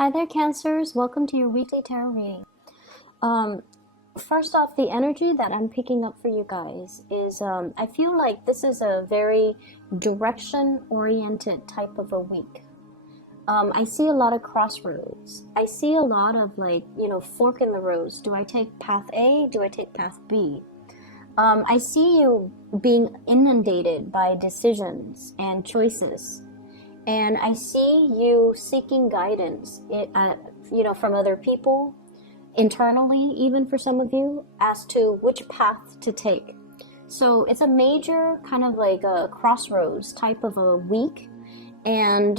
Hi there, Cancers. Welcome to your weekly tarot reading. Um, First off, the energy that I'm picking up for you guys is I feel like this is a very direction-oriented type of a week. I see a lot of crossroads. I see a lot of fork in the roads. Do I take path A? Do I take path B? I see you being inundated by decisions and choices. And I see you seeking guidance, from other people, internally, even for some of you, as to which path to take. So it's a major kind of like a crossroads type of a week. And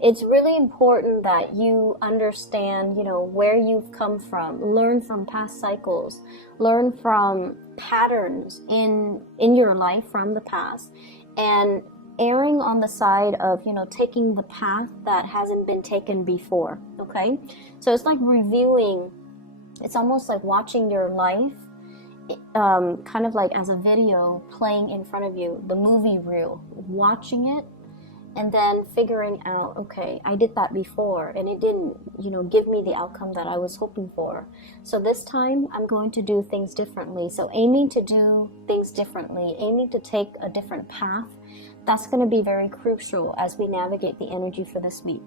it's really important that you understand, where you've come from, learn from past cycles, learn from patterns in your life from the past, and erring on the side of, taking the path that hasn't been taken before, okay? So it's like reviewing, it's almost like watching your life, kind of like as a video playing in front of you, the movie reel, watching it, and then figuring out, okay, I did that before, and it didn't, give me the outcome that I was hoping for. So this time, I'm going to do things differently. So aiming to do things differently, aiming to take a different path, that's going to be very crucial as we navigate the energy for this week.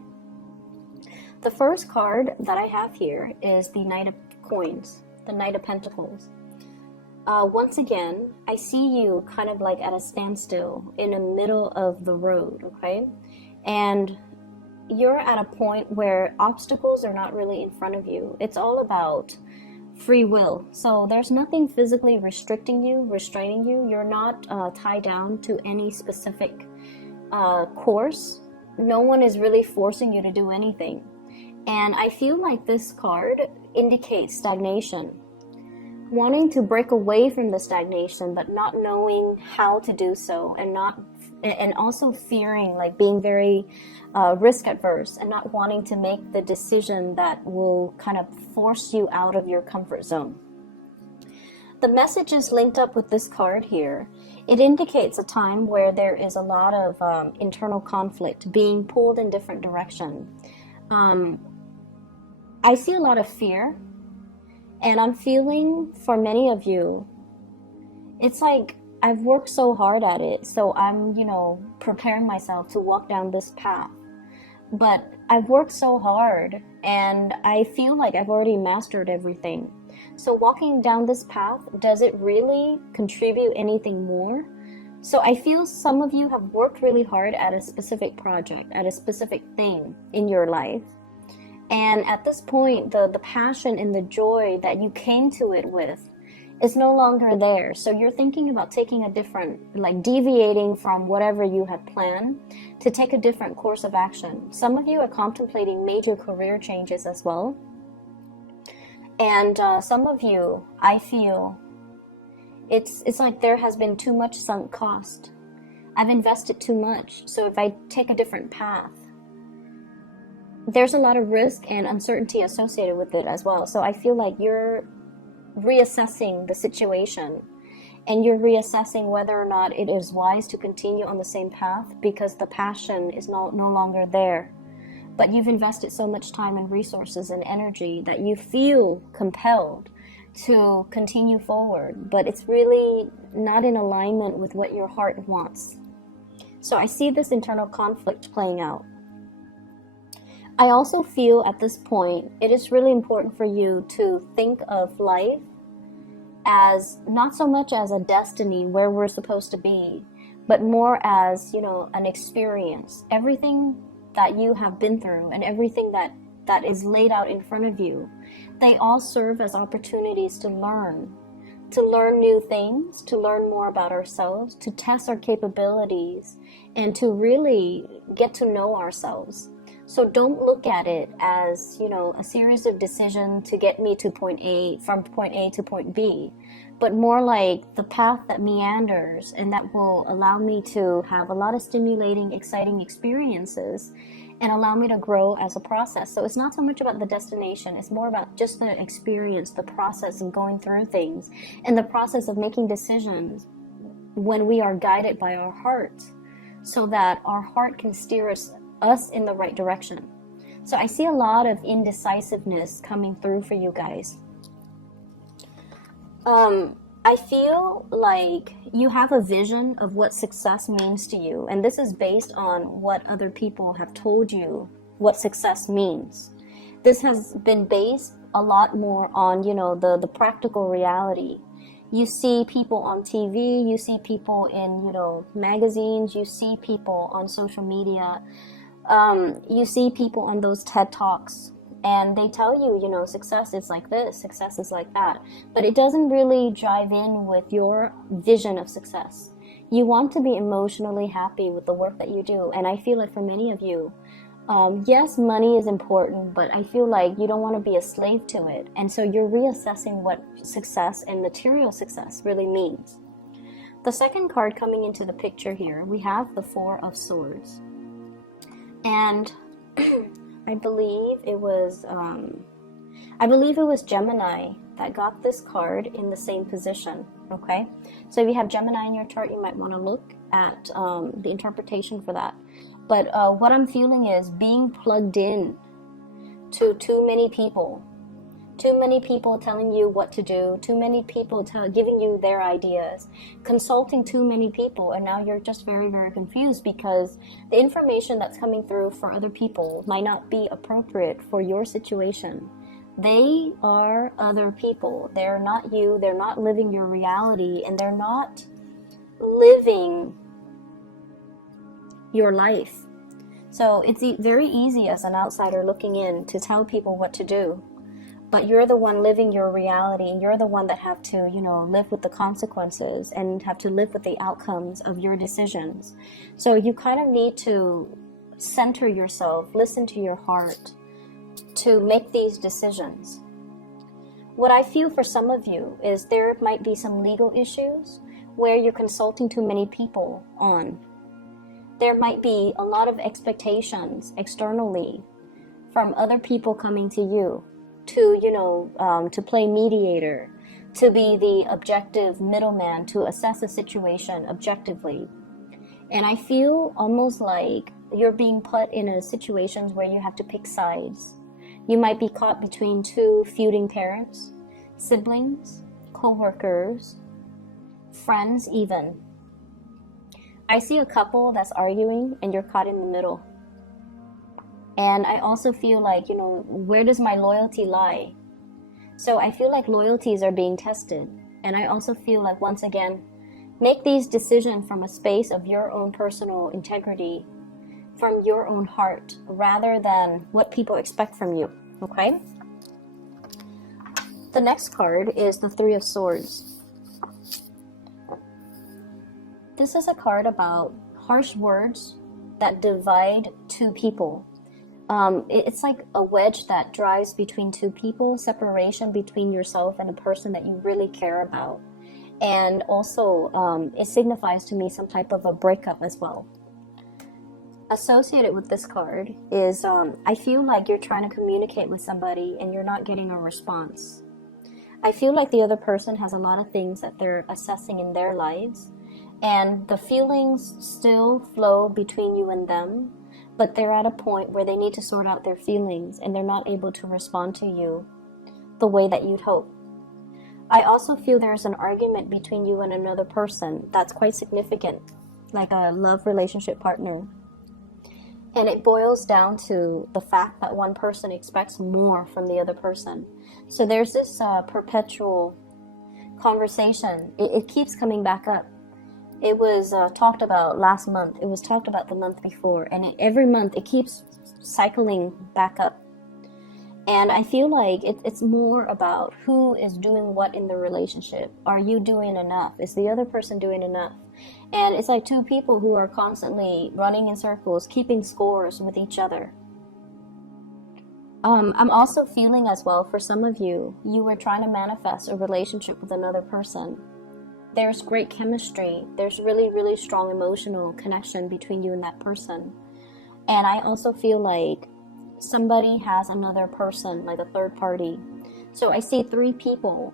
The first card that I have here is the Knight of Coins, the Knight of Pentacles. Once again, I see you kind of like at a standstill in the middle of the road, okay? And you're at a point where obstacles are not really in front of you. It's all about free will. So there's nothing physically restricting you, restraining you. You're not tied down to any specific course. No one is really forcing you to do anything. And I feel like this card indicates stagnation. Wanting to break away from the stagnation, but not knowing how to do so, and also fearing, like being very risk adverse and not wanting to make the decision that will kind of force you out of your comfort zone. The message is linked up with this card here. It indicates a time where there is a lot of internal conflict, being pulled in different directions. I see a lot of fear. And I'm feeling, for many of you, it's like I've worked so hard at it, so I'm, preparing myself to walk down this path. But I've worked so hard, and I feel like I've already mastered everything. So walking down this path, does it really contribute anything more? So I feel some of you have worked really hard at a specific project, at a specific thing in your life. And at this point, the passion and the joy that you came to it with is no longer there. So you're thinking about taking a different, like deviating from whatever you had planned to take a different course of action. Some of you are contemplating major career changes as well. And some of you, I feel, it's like there has been too much sunk cost. I've invested too much. So if I take a different path, there's a lot of risk and uncertainty associated with it as well. So I feel like you're reassessing the situation, and you're reassessing whether or not it is wise to continue on the same path because the passion is no longer there. But you've invested so much time and resources and energy that you feel compelled to continue forward, but it's really not in alignment with what your heart wants. So I see this internal conflict playing out. I also feel at this point, it is really important for you to think of life as not so much as a destiny where we're supposed to be, but more as, an experience. Everything that you have been through and everything that is laid out in front of you, they all serve as opportunities to learn new things, to learn more about ourselves, to test our capabilities, and to really get to know ourselves. So don't look at it as, a series of decisions to get me to point A, from point A to point B, but more like the path that meanders and that will allow me to have a lot of stimulating, exciting experiences and allow me to grow as a process. So it's not so much about the destination, it's more about just the experience, the process of going through things, and the process of making decisions when we are guided by our heart, so that our heart can steer us in the right direction. So I see a lot of indecisiveness coming through for you guys. I feel like you have a vision of what success means to you, and this is based on what other people have told you what success means. This has been based a lot more on, you know, the practical reality. You see people on TV, you see people in, you know, magazines, you see people on social media, you see people on those TED Talks, and they tell you, you know, success is like this, success is like that, but it doesn't really jive in with your vision of success. You want to be emotionally happy with the work that you do, and I feel like for many of you, yes, money is important, but I feel like you don't want to be a slave to it, and so you're reassessing what success and material success really means. The second card coming into the picture here, we have the Four of Swords, and I believe it was Gemini that got this card in the same position. Okay, so if you have Gemini in your chart, you might want to look at the interpretation for that. But what I'm feeling is being plugged in to too many people telling you what to do, too many people giving you their ideas, consulting too many people, and now you're just very, very confused because the information that's coming through for other people might not be appropriate for your situation. They are other people. They're not you. They're not living your reality, and they're not living your life. So it's very easy as an outsider looking in to tell people what to do. But you're the one living your reality, and you're the one that have to, you know, live with the consequences and have to live with the outcomes of your decisions. So you kind of need to center yourself, listen to your heart to make these decisions. What I feel for some of you is there might be some legal issues where you're consulting too many people on. There might be a lot of expectations externally from other people coming to you to, you know, to play mediator, to be the objective middleman, to assess a situation objectively. And I feel almost like you're being put in a situations where you have to pick sides. You might be caught between two feuding parents, siblings, co-workers, friends even. I see a couple that's arguing and you're caught in the middle. And I also feel like, you know, where does my loyalty lie? So I feel like loyalties are being tested. And I also feel like, once again, make these decisions from a space of your own personal integrity, from your own heart, rather than what people expect from you, okay? The next card is the Three of Swords. This is a card about harsh words that divide two people. It's like a wedge that drives between two people, separation between yourself and a person that you really care about. And also, it signifies to me some type of a breakup as well. Associated with this card is, I feel like you're trying to communicate with somebody and you're not getting a response. I feel like the other person has a lot of things that they're assessing in their lives, and the feelings still flow between you and them, but they're at a point where they need to sort out their feelings and they're not able to respond to you the way that you'd hope. I also feel there's an argument between you and another person that's quite significant, like a love relationship partner. And it boils down to the fact that one person expects more from the other person. So there's this perpetual conversation. It keeps coming back up. It was talked about last month. It was talked about the month before. And every month it keeps cycling back up. And I feel like it's more about who is doing what in the relationship. Are you doing enough? Is the other person doing enough? And it's like two people who are constantly running in circles, keeping scores with each other. I'm also feeling as well, for some of you, you were trying to manifest a relationship with another person. There's great chemistry. There's really, really strong emotional connection between you and that person. And I also feel like somebody has another person, like a third party. So I see three people.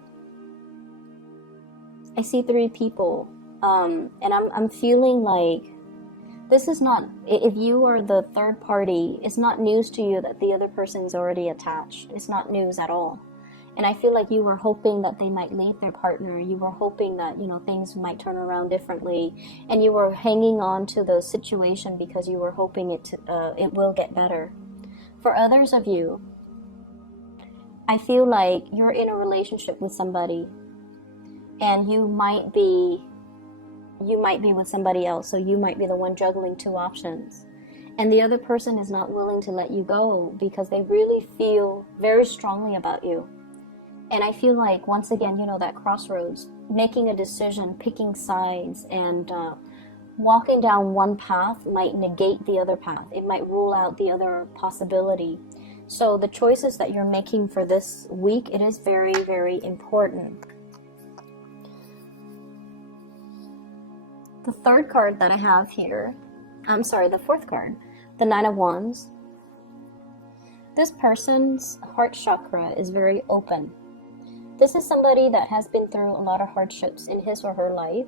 And I'm feeling like This is not, if you are the third party, it's not news to you that the other person is already attached. It's not news at all. And I feel like you were hoping that they might leave their partner. You were hoping that, you know, things might turn around differently. And you were hanging on to the situation because you were hoping it will get better. For others of you, I feel like you're in a relationship with somebody. And you might be with somebody else. So you might be the one juggling two options. And the other person is not willing to let you go because they really feel very strongly about you. And I feel like, once again, you know, that crossroads, making a decision, picking sides, and walking down one path might negate the other path. It might rule out the other possibility. So the choices that you're making for this week, it is very, very important. The third card that I have here, the fourth card, the Nine of Wands. This person's heart chakra is very open. This is somebody that has been through a lot of hardships in his or her life.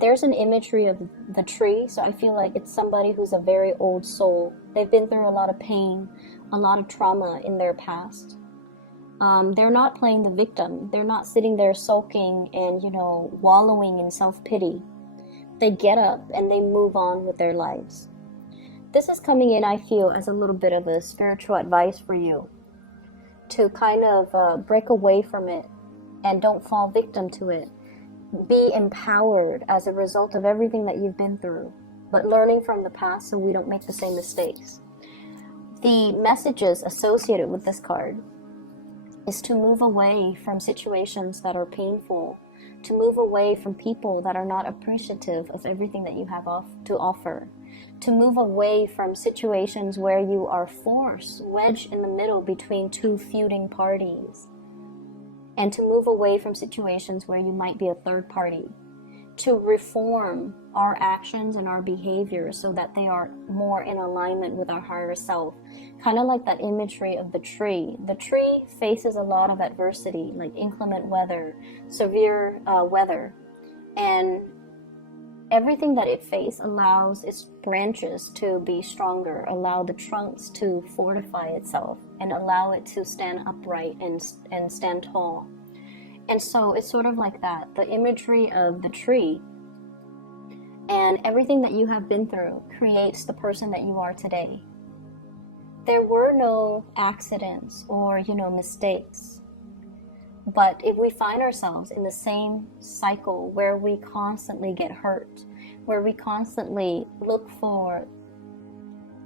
There's an imagery of the tree, so I feel like it's somebody who's a very old soul. They've been through a lot of pain, a lot of trauma in their past. They're not playing the victim. They're not sitting there sulking and, you know, wallowing in self-pity. They get up and they move on with their lives. This is coming in, I feel, as a little bit of a spiritual advice for you to kind of break away from it and don't fall victim to it. Be empowered as a result of everything that you've been through, but learning from the past so we don't make the same mistakes. The messages associated with this card is to move away from situations that are painful, to move away from people that are not appreciative of everything that you have to offer, to move away from situations where you are wedged in the middle between two feuding parties, and to move away from situations where you might be a third party, to reform our actions and our behaviors so that they are more in alignment with our higher self. Kind of like that imagery of the tree. The tree faces a lot of adversity, like inclement weather, severe weather, and everything that it faces allows its branches to be stronger, allow the trunks to fortify itself, and allow it to stand upright and stand tall. And so it's sort of like that, the imagery of the tree. And everything that you have been through creates the person that you are today. There were no accidents or, you know, mistakes. But if we find ourselves in the same cycle where we constantly get hurt, where we constantly look for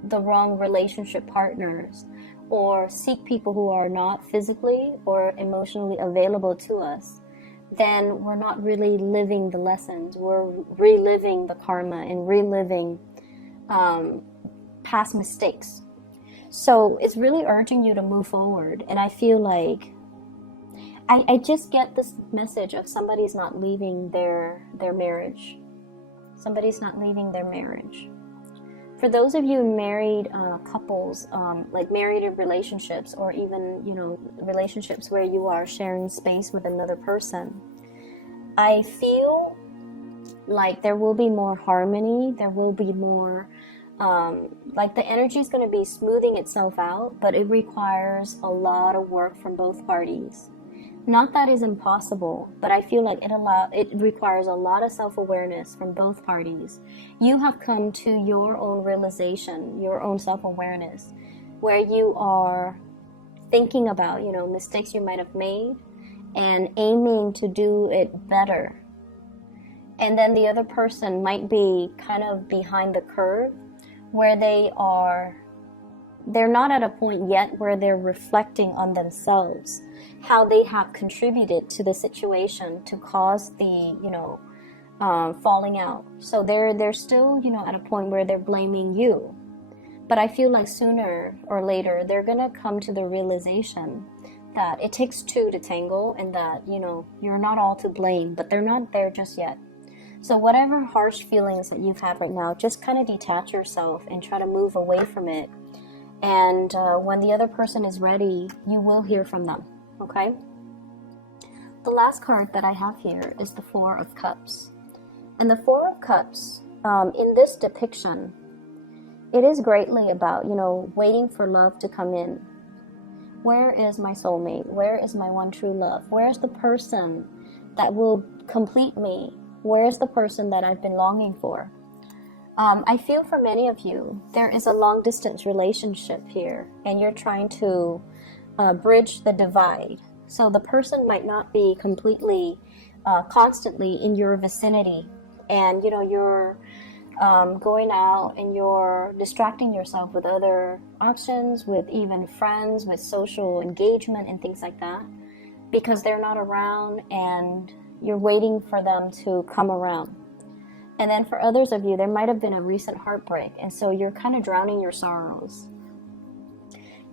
the wrong relationship partners, or seek people who are not physically or emotionally available to us, then we're not really living the lessons. We're reliving the karma and reliving past mistakes. So it's really urging you to move forward. And I feel like I just get this message of somebody's not leaving their marriage. Somebody's not leaving their marriage. For those of you married couples, like married relationships, or even, you know, relationships where you are sharing space with another person, I feel like there will be more harmony. There will be more, like the energy is going to be smoothing itself out, but it requires a lot of work from both parties. Not that is impossible, but I feel like it requires a lot of self-awareness from both parties. You have come to your own realization, your own self-awareness, where you are thinking about, you know, mistakes you might have made and aiming to do it better. And then the other person might be kind of behind the curve, where they're not at a point yet where they're reflecting on themselves, how they have contributed to the situation to cause the, you know, falling out. So they're still, you know, at a point where they're blaming you. But I feel like sooner or later, they're going to come to the realization that it takes two to tango, and that, you know, you're not all to blame, but they're not there just yet. So whatever harsh feelings that you've had right now, just kind of detach yourself and try to move away from it. And when the other person is ready, you will hear from them, okay? The last card that I have here is the Four of Cups. And the Four of Cups in this depiction, it is greatly about, you know, waiting for love to come in. Where is my soulmate? Where is my one true love? Where's the person that will complete me? Where's the person that I've been longing for? I feel for many of you, there is a long distance relationship here, and you're trying to bridge the divide. So the person might not be completely, constantly in your vicinity, and you know, you're going out and you're distracting yourself with other options, with even friends, with social engagement and things like that, because they're not around and you're waiting for them to come around. And then for others of you, there might have been a recent heartbreak, and so you're kind of drowning your sorrows.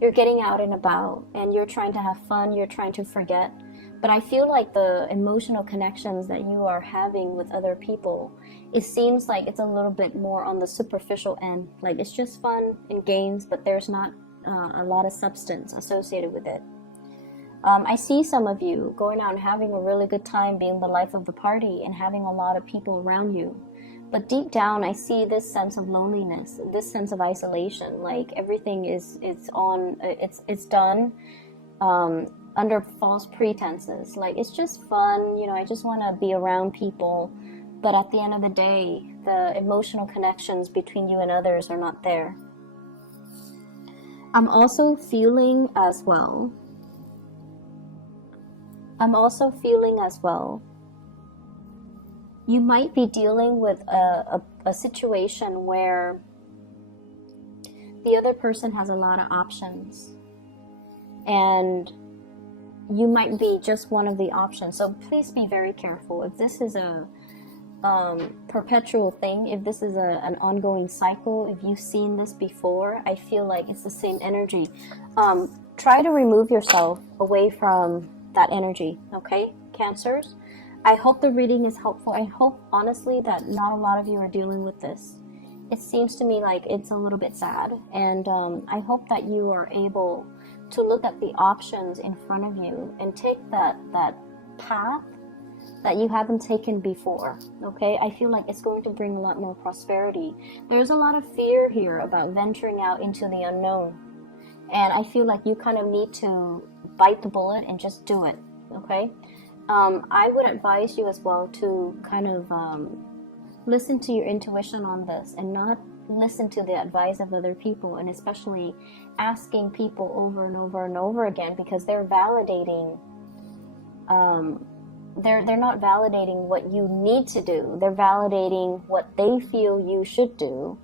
You're getting out and about, and you're trying to have fun, you're trying to forget. But I feel like the emotional connections that you are having with other people, it seems like it's a little bit more on the superficial end. Like it's just fun and games, but there's not a lot of substance associated with it. I see some of you going out and having a really good time, being the life of the party and having a lot of people around you. But deep down, I see this sense of loneliness, this sense of isolation. Like everything it's done under false pretenses. Like it's just fun, you know, I just want to be around people. But at the end of the day, the emotional connections between you and others are not there. I'm also feeling as well, you might be dealing with a situation where the other person has a lot of options and you might be just one of the options. So please be very careful. If this is a perpetual thing, if this is an ongoing cycle, if you've seen this before, I feel like it's the same energy. Try to remove yourself away from that energy, okay, Cancers? I hope the reading is helpful. I hope, honestly, that not a lot of you are dealing with this. It seems to me like it's a little bit sad, and I hope that you are able to look at the options in front of you and take that path that you haven't taken before, okay? I feel like it's going to bring a lot more prosperity. There's a lot of fear here about venturing out into the unknown, and I feel like you kind of need to bite the bullet and just do it, okay? I would advise you as well to kind of listen to your intuition on this and not listen to the advice of other people, and especially asking people over and over and over again, because they're validating, they're not validating what you need to do. They're validating what they feel you should do,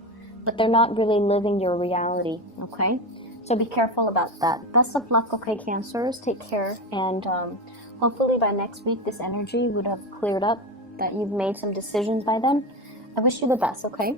but they're not really living your reality, okay? So be careful about that. Best of luck, okay, Cancers? Take care, and hopefully by next week this energy would have cleared up, that you've made some decisions by then. I wish you the best, okay?